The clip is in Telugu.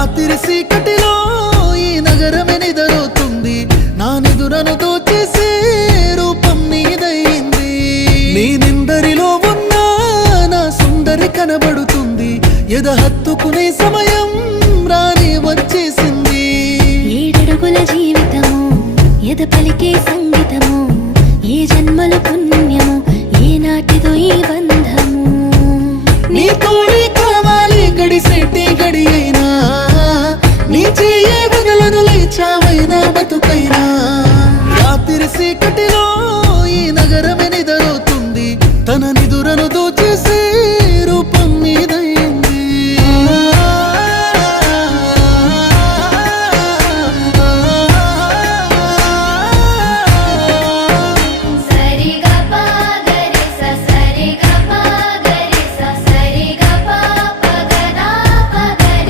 రాత్రి చీకటిలో ఈ నగరమే నిద్రపోతుంది, నా నిదురను దోచేసే రూపం నీదయింది. నీ నిందరిలో ఉన్న నా సుందరి కనబడుతుంది, ఎద హత్తుకునే సమయం రాని వచ్చేసింది. 7 అడుగుల జీవితము ఎద పలికే